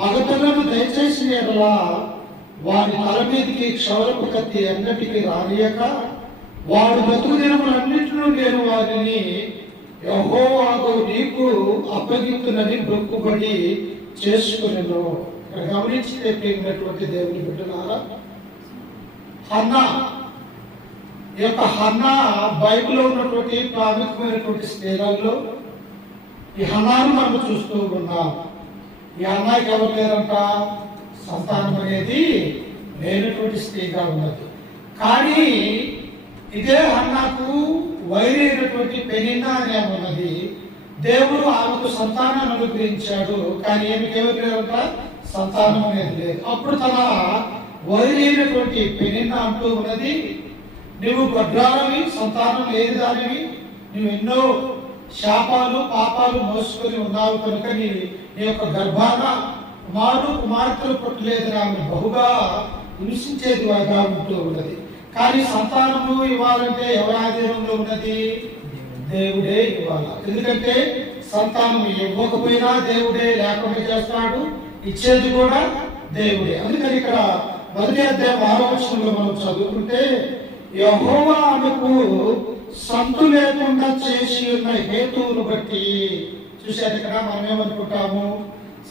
మగపిల్లను దయచేసి ఎడలా వారి తల మీదకి క్షౌరపు కత్తి ఎన్నటికీ రానియక వాడు బతుకు దినములన్నిటిలో నేను వారిని యెహోవాకు నీకు అప్పగింతునని మొక్కుబడి చేసుకునేను. ఇక్కడ గమనించితే ప్రియమైనటువంటి దేవుని బిడ్డలారా, హన్నా ఈ యొక్క హన్నా బైబిల్లో ఉన్నటువంటి ప్రాముఖ్యమైనటువంటి స్త్రీలలో ఈ హన్నాను మనం చూస్తూ ఉన్నాం. ఈ హన్నాకి ఎవరు లేరంట? సంతానం అనేది లేనటువంటి స్త్రీగా ఉన్నది. కానీ ఇదే హన్నాకు వైరి అయినటువంటి పెనిన్నా అనే ఉన్నది. దేవుడు ఆమెకు సంతానాన్ని అనుగ్రహించాడు, కానీ ఏమిటి ఎవరు లేరంట? సంతానం అనేది లేదు. అప్పుడు తన వైరి అయినటువంటి పెనిన్నా అంటూ ఉన్నది, నువ్వు గొడ్రాలవి, సంతానం లేని దానివి, నువ్వు ఎన్నో శాపాలు పాపాలు మోసుకొని ఉన్నావు కనుక నీ యొక్క గర్భాన కుమారుడు కుమార్తెలు పుట్టలేదని ఆమె బహుగా హింసించేది వాగా ఉంటూ ఉన్నది. కానీ సంతానము ఇవ్వాలంటే ఎవరి ఆధీనంలో ఉన్నది? దేవుడే ఇవ్వాలి. ఎందుకంటే సంతానం ఇవ్వకపోయినా దేవుడే లేకుండా చేస్తాడు, ఇచ్చేది కూడా దేవుడే. అందుకని ఇక్కడ 1వ అధ్యాయం 6వ వచనంలో మనం చదువుకుంటే, యెహోవా ఆమెకు సంతు లేకుండా చేసి ఉన్న హేతువును బట్టి, చూశారు ఇక్కడ మనం ఏమనుకుంటాము?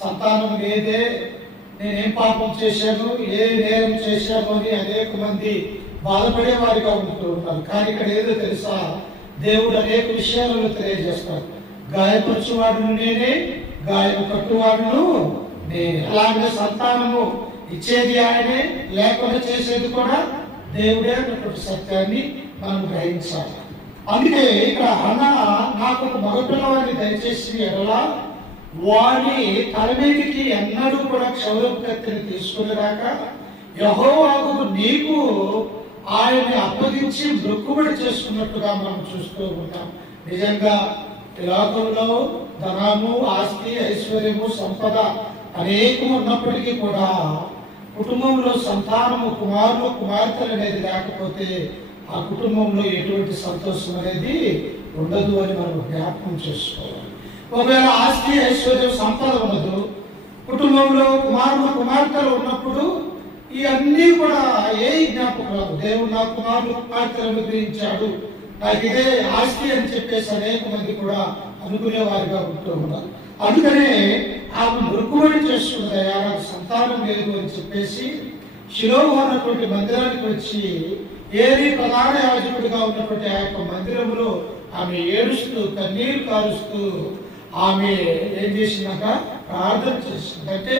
సంతానం లేదే, నేనేం పాపం చేశాను, ఏ నేరం చేశాను అని అనేక మంది బాధపడే వారిగా ఉంటూ ఉంటారు. కానీ ఇక్కడ ఏదో తెలుసా? దేవుడు అనేక విషయాలను తెలియజేస్తాడు. గాయపరచువాడును నేనే, గాయము కట్టువాడును నేనే. అలాగే సంతానము ఇచ్చేది ఆయనే, లేకుండా చేసేది కూడా దేవుడే అన్నటువంటి సత్యాన్ని మనం గ్రహించాలి. అందుకే ఇక్కడ హన్నా నాకు ఒక మగపిల్లవాడిని దయచేసి ఎడలా వాడి తల మీదకి ఎన్నడూ కూడా క్షౌరపు కత్తిని తీసుకునేదాక యెహోవాకు నీకు ఆయన్ని అప్పగించి మొక్కుబడి చేసుకున్నట్టుగా మనం చూస్తూ ఉంటాం. నిజంగా ఈ లోకంలో ధనము, ఆస్తి, ఐశ్వర్యము, సంపద అనేకం ఉన్నప్పటికీ కూడా కుటుంబంలో సంతానము, కుమారులు కుమార్తెలు అనేది లేకపోతే ఆ కుటుంబంలో ఎటువంటి సంతోషం అనేది ఉండదు అని మనం జ్ఞాపకం చేసుకోవాలి. ఒకవేళ ఆస్తి, ఐశ్వర్యం, సంపద ఉన్నదు, కుటుంబంలో కుమారులు కుమార్తెలు ఉన్నప్పుడు ఈ అన్నీ కూడా ఏ జ్ఞాపకం రాదు. దేవుడు నా కుమారులు కుమార్తెలు అనుగ్రహించాడు, నాకు ఇదే ఆస్తి అని చెప్పేసి అనేక మంది కూడా అనుకునేవారిగా ఉంటూ ఉన్నారు. అందుకనే ఆమె మొక్కుబడి చేసుకున్నదయా నాకు సంతానం లేదు అని చెప్పేసి షిలోహు అన్నటువంటి మందిరానికి వచ్చి ఏలీ ప్రధాన యాజకుడిగా ఉన్నటువంటి ఆ యొక్క మందిరంలో ఆమె ఏడుస్తూ కన్నీరు కారుస్తూ ఆమె ఏం చేసిందాక ప్రార్థన చేసింది. అంటే